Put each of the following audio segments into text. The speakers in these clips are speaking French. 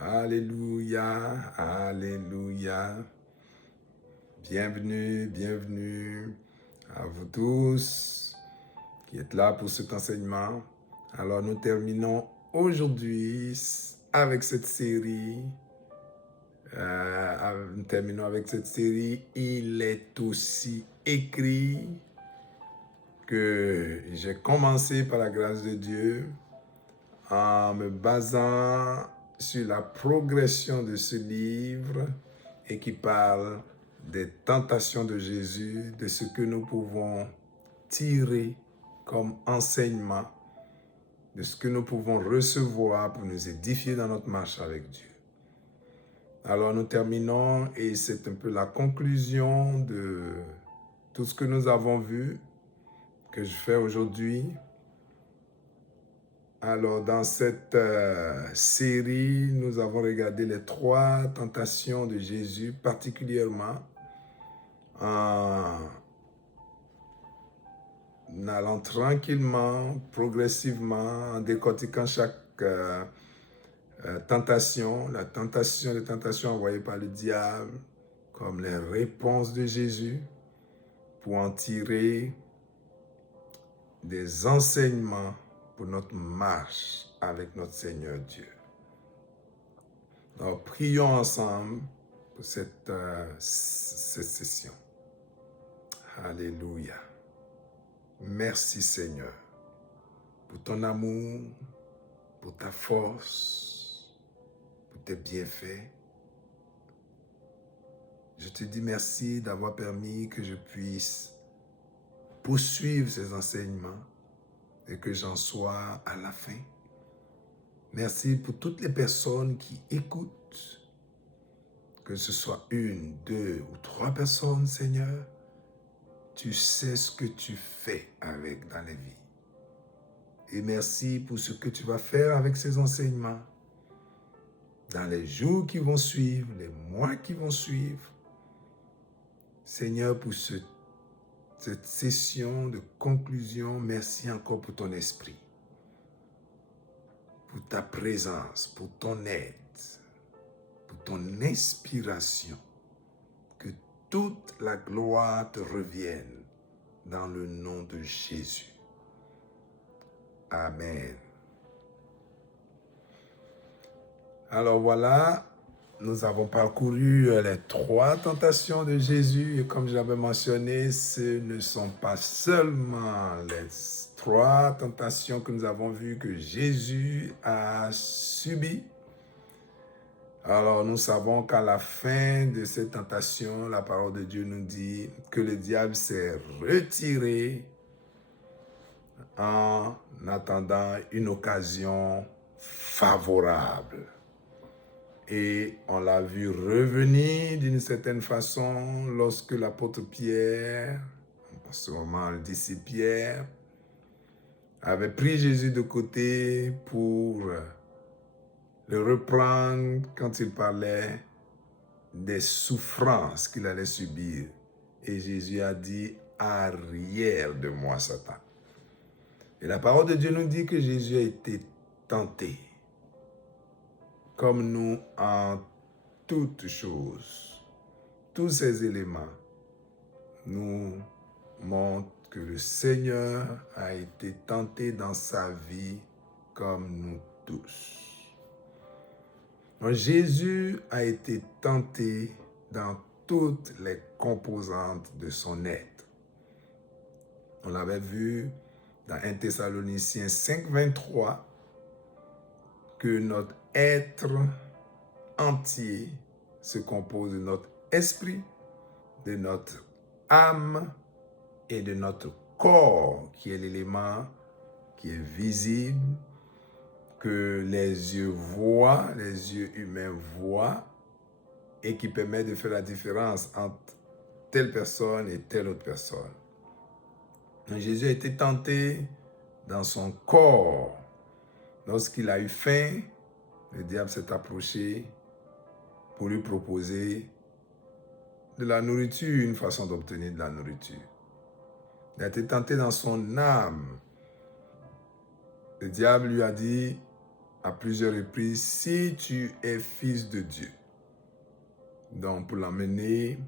Alléluia, Alléluia. Bienvenue, bienvenue à vous tous qui êtes là pour cet enseignement. Alors nous terminons aujourd'hui avec cette série. Il est aussi écrit que j'ai commencé par la grâce de Dieu en me basant sur la progression de ce livre et qui parle des tentations de Jésus, de ce que nous pouvons tirer comme enseignement, de ce que nous pouvons recevoir pour nous édifier dans notre marche avec Dieu. Alors nous terminons et c'est un peu la conclusion de tout ce que nous avons vu, que je fais aujourd'hui. Alors, dans cette série, nous avons regardé les 3 tentations de Jésus, particulièrement en allant tranquillement, progressivement, en décortiquant chaque tentation, les tentations envoyées par le diable, comme les réponses de Jésus, pour en tirer des enseignements pour notre marche avec notre Seigneur Dieu. Alors, prions ensemble pour cette session. Alléluia. Merci Seigneur pour ton amour, pour ta force, pour tes bienfaits. Je te dis merci d'avoir permis que je puisse poursuivre ces enseignements et que j'en sois à la fin. Merci pour toutes les personnes qui écoutent, que ce soit 1, 2 ou 3 personnes, Seigneur. Tu sais ce que tu fais avec dans les vies. Et merci pour ce que tu vas faire avec ces enseignements dans les jours qui vont suivre, les mois qui vont suivre. Seigneur, pour cette session de conclusion, merci encore pour ton esprit, pour ta présence, pour ton aide, pour ton inspiration. Que toute la gloire te revienne dans le nom de Jésus. Amen. Alors voilà, nous avons parcouru les 3 tentations de Jésus et comme j'avais mentionné, ce ne sont pas seulement les 3 tentations que nous avons vues que Jésus a subies. Alors nous savons qu'à la fin de cette tentation, la parole de Dieu nous dit que le diable s'est retiré en attendant une occasion favorable. Et on l'a vu revenir d'une certaine façon lorsque l'apôtre Pierre, en ce moment le disciple Pierre, avait pris Jésus de côté pour le reprendre quand il parlait des souffrances qu'il allait subir. Et Jésus a dit, arrière de moi, Satan. Et la parole de Dieu nous dit que Jésus a été tenté, comme nous en toutes choses. Tous ces éléments nous montrent que le Seigneur a été tenté dans sa vie comme nous tous. Donc, Jésus a été tenté dans toutes les composantes de son être. On l'avait vu dans 1 Thessaloniciens 5, 23, que notre être entier se compose de notre esprit, de notre âme et de notre corps, qui est l'élément qui est visible, que les yeux voient, les yeux humains voient, et qui permet de faire la différence entre telle personne et telle autre personne. Donc, Jésus a été tenté dans son corps. Lorsqu'il a eu faim, le diable s'est approché pour lui proposer de la nourriture, une façon d'obtenir de la nourriture. Il a été tenté dans son âme. Le diable lui a dit, à plusieurs reprises, si tu es fils de Dieu. Donc, pour l'amener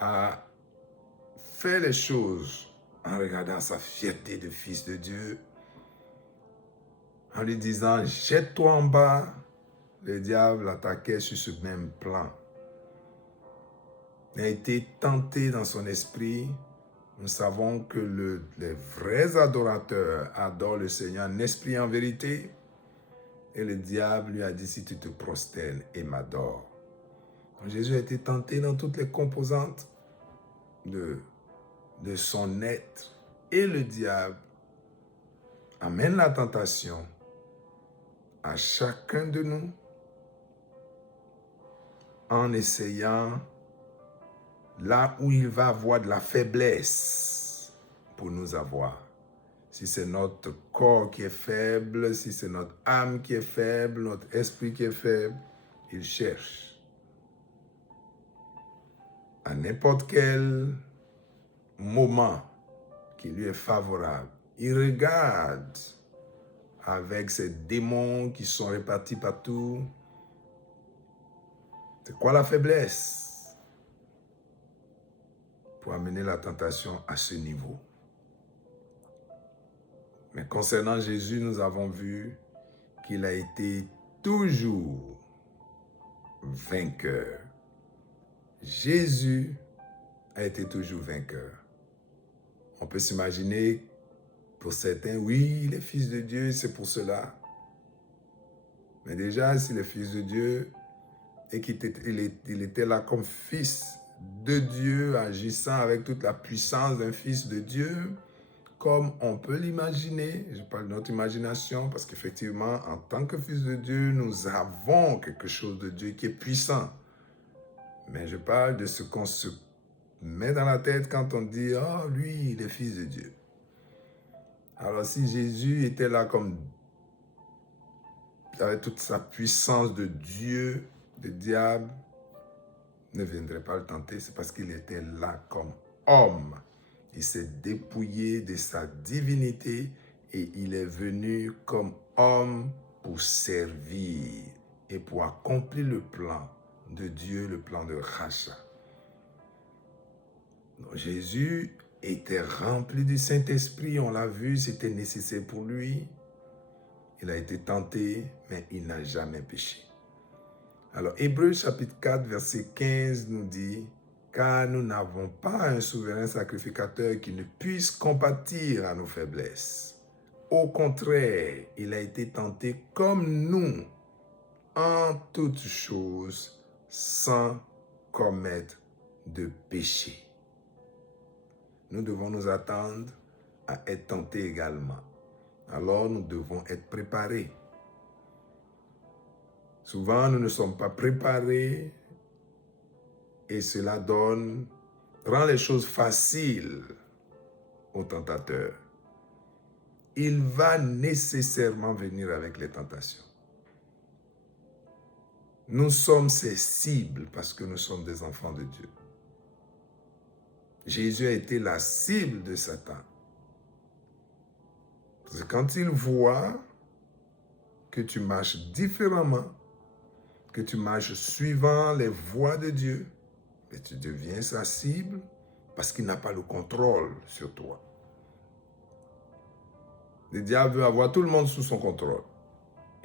à faire les choses en regardant sa fierté de fils de Dieu, en lui disant, jette-toi en bas, le diable attaquait sur ce même plan. Il a été tenté dans son esprit. Nous savons que les vrais adorateurs adorent le Seigneur en esprit et en vérité. Et le diable lui a dit, si tu te prosternes et m'adores. Jésus a été tenté dans toutes les composantes de son être. Et le diable amène la tentation à chacun de nous en essayant là où il va avoir de la faiblesse pour nous avoir. Si c'est notre corps qui est faible, si c'est notre âme qui est faible, notre esprit qui est faible, il cherche à n'importe quel moment qui lui est favorable. Il regarde avec ces démons qui sont répartis partout. C'est quoi la faiblesse? Pour amener la tentation à ce niveau. Mais concernant Jésus, nous avons vu qu'il a été toujours vainqueur. Jésus a été toujours vainqueur. On peut s'imaginer, pour certains, oui, il est fils de Dieu, c'est pour cela. Mais déjà, s'il est fils de Dieu et qu'il était là comme fils de Dieu, agissant avec toute la puissance d'un fils de Dieu, comme on peut l'imaginer, je parle de notre imagination, parce qu'effectivement, en tant que fils de Dieu, nous avons quelque chose de Dieu qui est puissant. Mais je parle de ce qu'on se met dans la tête quand on dit « Oh, lui, il est fils de Dieu ». Alors si Jésus était là comme avec toute sa puissance de Dieu, le diable ne viendrait pas le tenter, c'est parce qu'il était là comme homme. Il s'est dépouillé de sa divinité et il est venu comme homme pour servir et pour accomplir le plan de Dieu, le plan de rachat. Donc, Jésus était rempli du Saint-Esprit, on l'a vu, c'était nécessaire pour lui. Il a été tenté, mais il n'a jamais péché. Alors, Hébreux chapitre 4, verset 15 nous dit « Car nous n'avons pas un souverain sacrificateur qui ne puisse compatir à nos faiblesses. Au contraire, il a été tenté comme nous, en toutes choses, sans commettre de péché. » Nous devons nous attendre à être tentés également. Alors, nous devons être préparés. Souvent, nous ne sommes pas préparés et cela rend les choses faciles au tentateur. Il va nécessairement venir avec les tentations. Nous sommes ses cibles parce que nous sommes des enfants de Dieu. Jésus a été la cible de Satan. Parce que quand il voit que tu marches différemment, que tu marches suivant les voies de Dieu, et tu deviens sa cible parce qu'il n'a pas le contrôle sur toi. Le diable veut avoir tout le monde sous son contrôle.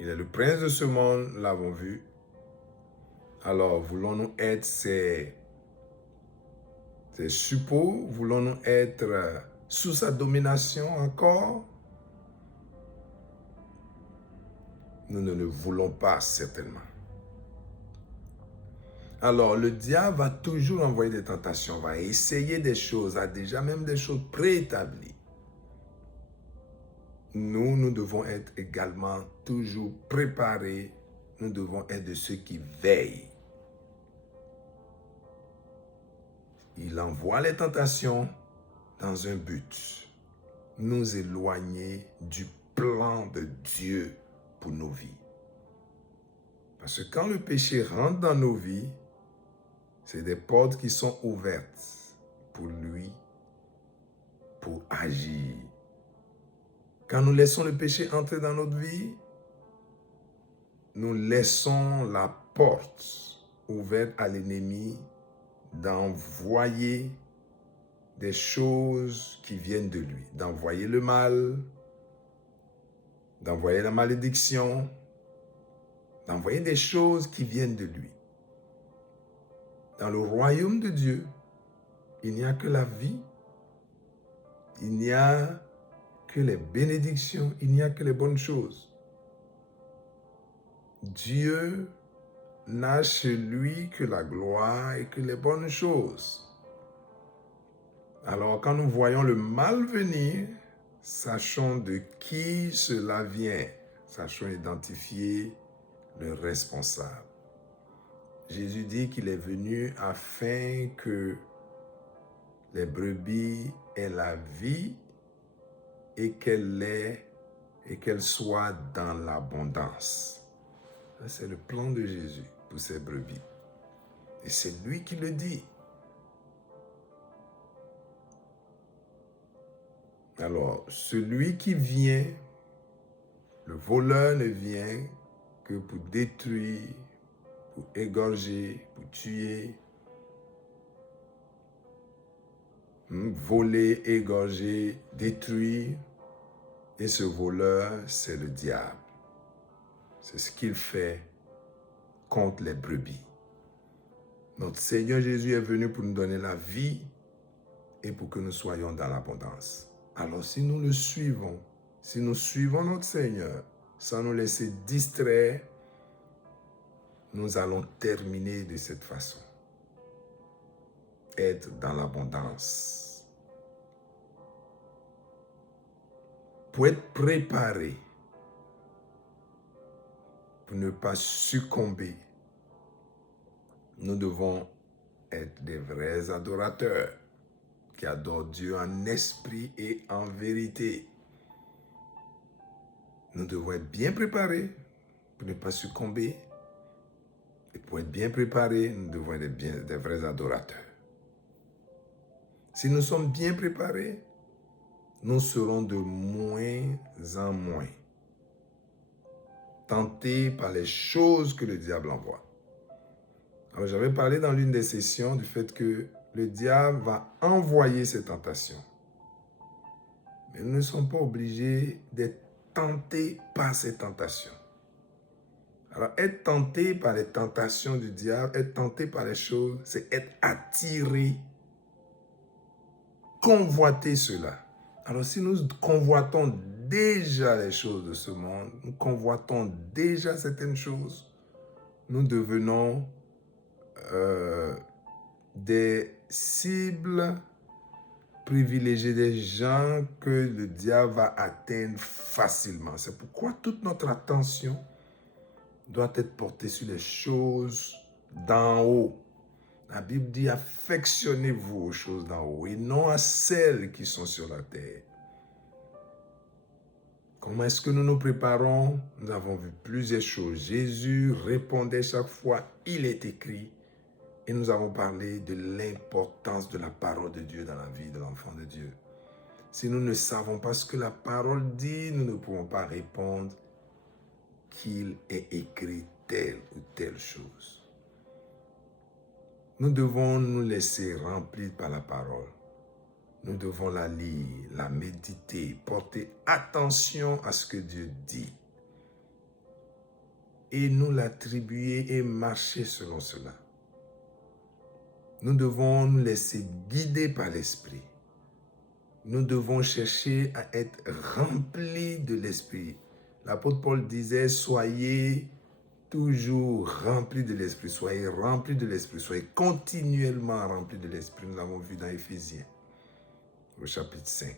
Il est le prince de ce monde, nous l'avons vu. Alors, voulons-nous être ses suppôts? Voulons-nous être sous sa domination encore? Nous ne le voulons pas certainement. Alors, le diable va toujours envoyer des tentations, va essayer des choses, a déjà même des choses préétablies. Nous devons être également toujours préparés. Nous devons être de ceux qui veillent. Il envoie les tentations dans un but, nous éloigner du plan de Dieu pour nos vies. Parce que quand le péché rentre dans nos vies, c'est des portes qui sont ouvertes pour lui, pour agir. Quand nous laissons le péché entrer dans notre vie, nous laissons la porte ouverte à l'ennemi d'envoyer des choses qui viennent de lui, d'envoyer le mal, d'envoyer la malédiction, d'envoyer des choses qui viennent de lui. Dans le royaume de Dieu, il n'y a que la vie, il n'y a que les bénédictions, il n'y a que les bonnes choses. Dieu n'a chez lui que la gloire et que les bonnes choses. Alors, quand nous voyons le mal venir, sachons de qui cela vient, sachons identifier le responsable. Jésus dit qu'il est venu afin que les brebis aient la vie et qu'elle soit dans l'abondance. C'est le plan de Jésus pour ses brebis. Et c'est lui qui le dit. Alors, celui qui vient, le voleur ne vient que pour détruire, pour égorger, pour tuer, voler, égorger, détruire. Et ce voleur, c'est le diable. C'est ce qu'il fait contre les brebis. Notre Seigneur Jésus est venu pour nous donner la vie et pour que nous soyons dans l'abondance. Alors si nous le suivons, si nous suivons notre Seigneur, sans nous laisser distraire, nous allons terminer de cette façon. Être dans l'abondance. Pour être préparé, pour ne pas succomber, nous devons être des vrais adorateurs qui adorent Dieu en esprit et en vérité. Nous devons être bien préparés pour ne pas succomber. Et pour être bien préparés, nous devons être des vrais adorateurs. Si nous sommes bien préparés, nous serons de moins en moins tentés par les choses que le diable envoie. Alors, j'avais parlé dans l'une des sessions du fait que le diable va envoyer ses tentations. Mais nous ne sommes pas obligés d'être tentés par ces tentations. Alors, être tenté par les tentations du diable, être tenté par les choses, c'est être attiré, convoiter cela. Alors, si nous convoitons déjà les choses de ce monde, nous convoitons déjà certaines choses, nous devenons des cibles privilégiées, des gens que le diable va atteindre facilement. C'est pourquoi toute notre attention doit être portée sur les choses d'en haut. La Bible dit, affectionnez-vous aux choses d'en haut et non à celles qui sont sur la terre. Comment est-ce que nous nous préparons? Nous avons vu plusieurs choses. Jésus répondait chaque fois, il est écrit. Et nous avons parlé de l'importance de la parole de Dieu dans la vie de l'enfant de Dieu. Si nous ne savons pas ce que la parole dit, nous ne pouvons pas répondre qu'il est écrit telle ou telle chose. Nous devons nous laisser remplir par la parole. Nous devons la lire, la méditer, porter attention à ce que Dieu dit et nous l'attribuer et marcher selon cela. Nous devons nous laisser guider par l'Esprit. Nous devons chercher à être remplis de l'Esprit. L'apôtre Paul disait, soyez toujours remplis de l'Esprit, soyez remplis de l'Esprit, soyez continuellement remplis de l'Esprit. Nous l'avons vu dans Éphésiens, au chapitre 5.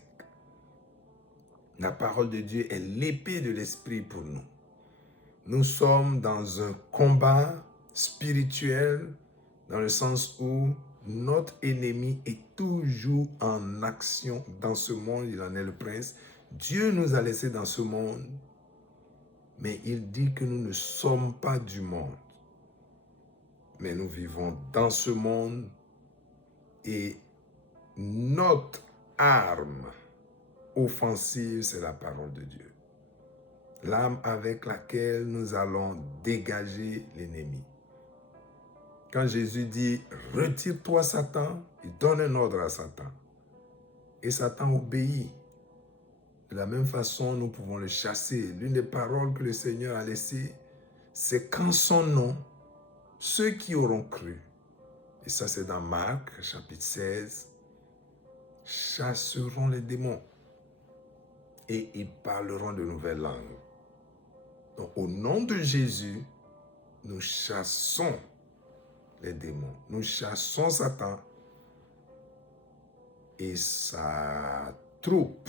La parole de Dieu est l'épée de l'Esprit pour nous. Nous sommes dans un combat spirituel, dans le sens où notre ennemi est toujours en action dans ce monde, il en est le prince. Dieu nous a laissés dans ce monde, mais il dit que nous ne sommes pas du monde. Mais nous vivons dans ce monde et notre arme offensive, c'est la parole de Dieu. l'arme avec laquelle nous allons dégager l'ennemi. Quand Jésus dit « Retire-toi Satan », il donne un ordre à Satan. Et Satan obéit. De la même façon, nous pouvons le chasser. L'une des paroles que le Seigneur a laissées, c'est qu'en son nom, ceux qui auront cru, et ça c'est dans Marc, chapitre 16, chasseront les démons et ils parleront de nouvelles langues. Donc, au nom de Jésus, nous chassons les démons, nous chassons Satan et sa troupe.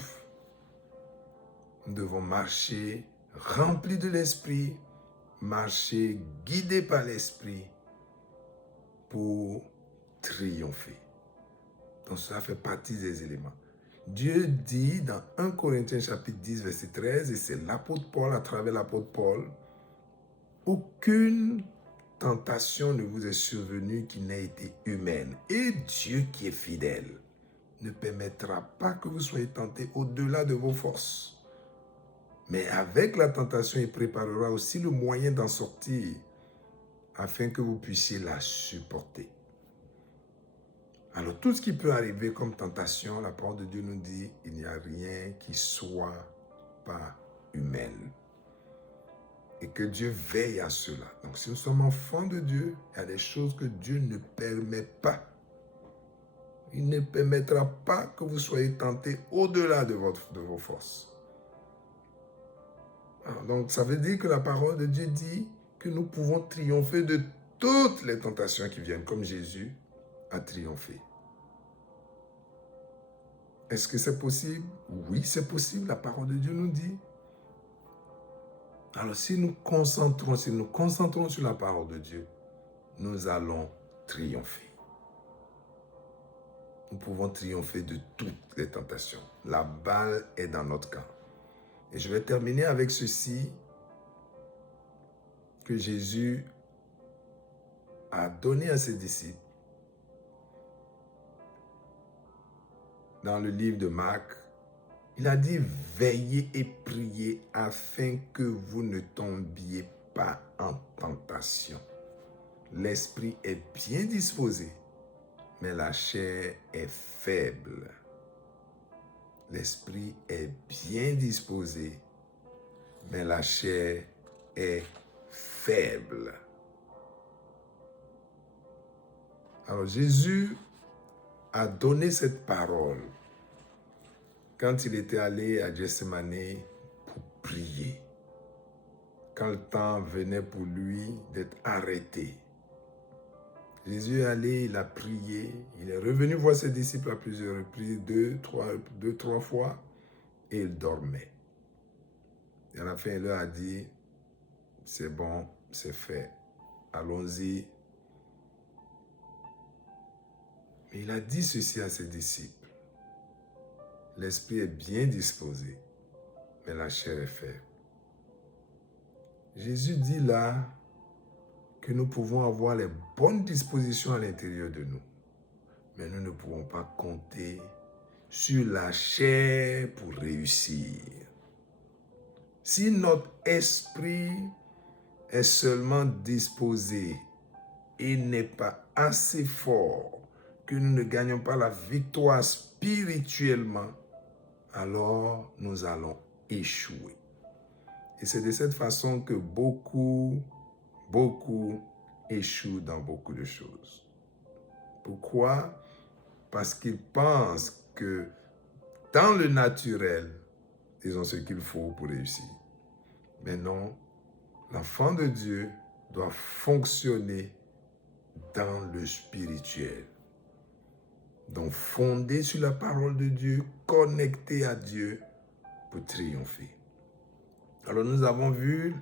Nous devons marcher remplis de l'Esprit, marcher guidés par l'Esprit pour triompher. Donc cela fait partie des éléments. Dieu dit dans 1 Corinthiens chapitre 10 verset 13, et c'est l'apôtre Paul, à travers l'apôtre Paul, aucune tentation ne vous est survenue qui n'ait été humaine. Et Dieu qui est fidèle ne permettra pas que vous soyez tentés au-delà de vos forces. Mais avec la tentation, il préparera aussi le moyen d'en sortir afin que vous puissiez la supporter. Alors, tout ce qui peut arriver comme tentation, la parole de Dieu nous dit, il n'y a rien qui soit pas humaine. Et que Dieu veille à cela. Donc, si nous sommes enfants de Dieu, il y a des choses que Dieu ne permet pas. Il ne permettra pas que vous soyez tentés au-delà de vos forces. Alors, donc, ça veut dire que la parole de Dieu dit que nous pouvons triompher de toutes les tentations qui viennent, comme Jésus a triomphé. Est-ce que c'est possible? Oui, c'est possible. La parole de Dieu nous dit. Alors, si nous concentrons sur la parole de Dieu, nous allons triompher. Nous pouvons triompher de toutes les tentations. La balle est dans notre camp. Et je vais terminer avec ceci que Jésus a donné à ses disciples dans le livre de Marc. Il a dit « Veillez et priez afin que vous ne tombiez pas en tentation. L'esprit est bien disposé, mais la chair est faible. » L'esprit est bien disposé, mais la chair est faible. Alors Jésus a donné cette parole quand il était allé à Gethsémani pour prier. Quand le temps venait pour lui d'être arrêté. Jésus est allé, il a prié, il est revenu voir ses disciples à plusieurs reprises, deux, trois fois, et il dormait. Et à la fin, il leur a dit, c'est bon, c'est fait, allons-y. Mais il a dit ceci à ses disciples, l'esprit est bien disposé, mais la chair est faible. Jésus dit là que nous pouvons avoir les bonnes dispositions à l'intérieur de nous, mais nous ne pouvons pas compter sur la chair pour réussir. Si notre esprit est seulement disposé et n'est pas assez fort que nous ne gagnons pas la victoire spirituellement, alors nous allons échouer. Et c'est de cette façon que beaucoup échouent dans beaucoup de choses. Pourquoi? Parce qu'ils pensent que dans le naturel, ils ont ce qu'il faut pour réussir. Mais non, l'enfant de Dieu doit fonctionner dans le spirituel. Donc, fondé sur la parole de Dieu, connecté à Dieu pour triompher. Alors, nous avons vu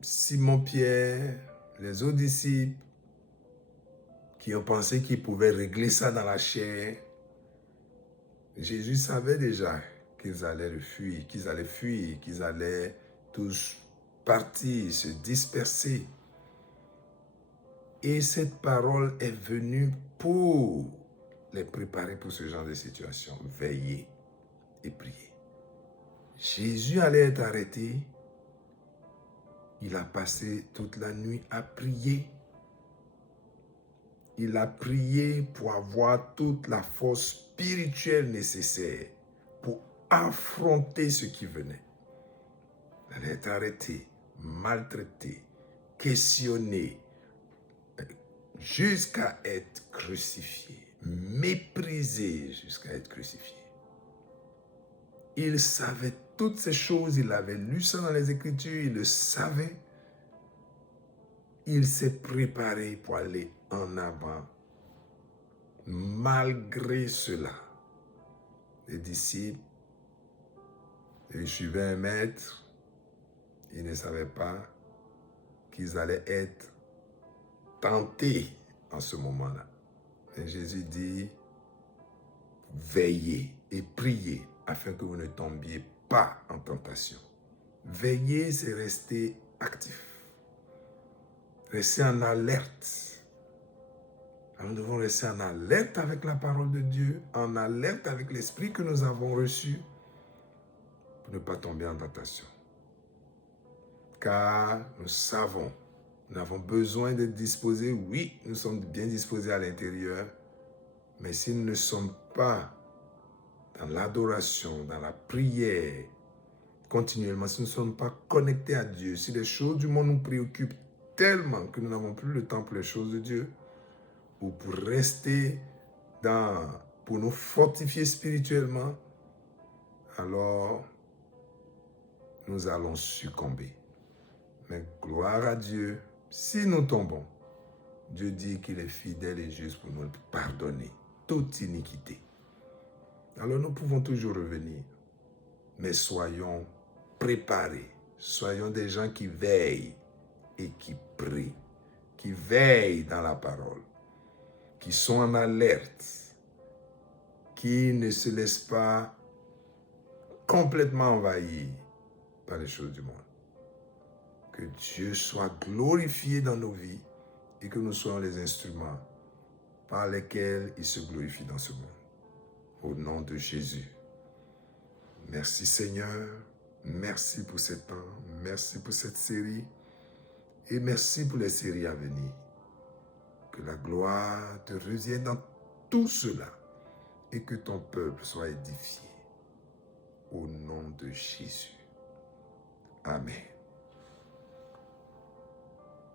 Simon-Pierre, les autres disciples qui ont pensé qu'ils pouvaient régler ça dans la chair. Jésus savait déjà qu'ils allaient fuir, qu'ils allaient tous partir, se disperser. Et cette parole est venue pour les préparer pour ce genre de situation. Veiller et prier. Jésus allait être arrêté. Il a passé toute la nuit à prier. Il a prié pour avoir toute la force spirituelle nécessaire pour affronter ce qui venait. Il allait être arrêté, maltraité, questionné, jusqu'à être crucifié, méprisé jusqu'à être crucifié. Il savait toutes ces choses, il avait lu ça dans les Écritures, il le savait. Il s'est préparé pour aller en avant. Malgré cela, les disciples, ils suivaient un maître, ils ne savaient pas qu'ils allaient être tentés en ce moment-là. Et Jésus dit, veillez et priez afin que vous ne tombiez pas en tentation. Veiller, c'est rester actif. Rester en alerte. Alors nous devons rester en alerte avec la parole de Dieu, en alerte avec l'esprit que nous avons reçu pour ne pas tomber en tentation. Car nous savons, nous avons besoin d'être disposés. Oui, nous sommes bien disposés à l'intérieur, mais si nous ne sommes pas dans l'adoration, dans la prière, continuellement, si nous ne sommes pas connectés à Dieu, si les choses du monde nous préoccupent tellement que nous n'avons plus le temps pour les choses de Dieu, ou pour rester pour nous fortifier spirituellement, alors nous allons succomber. Mais gloire à Dieu, si nous tombons, Dieu dit qu'il est fidèle et juste pour nous pardonner toute iniquité. Alors nous pouvons toujours revenir, mais soyons préparés, soyons des gens qui veillent et qui prient, qui veillent dans la parole, qui sont en alerte, qui ne se laissent pas complètement envahir par les choses du monde. Que Dieu soit glorifié dans nos vies et que nous soyons les instruments par lesquels il se glorifie dans ce monde. Au nom de Jésus. Merci Seigneur, merci pour ce temps, merci pour cette série et merci pour les séries à venir. Que la gloire te revienne dans tout cela et que ton peuple soit édifié. Au nom de Jésus. Amen.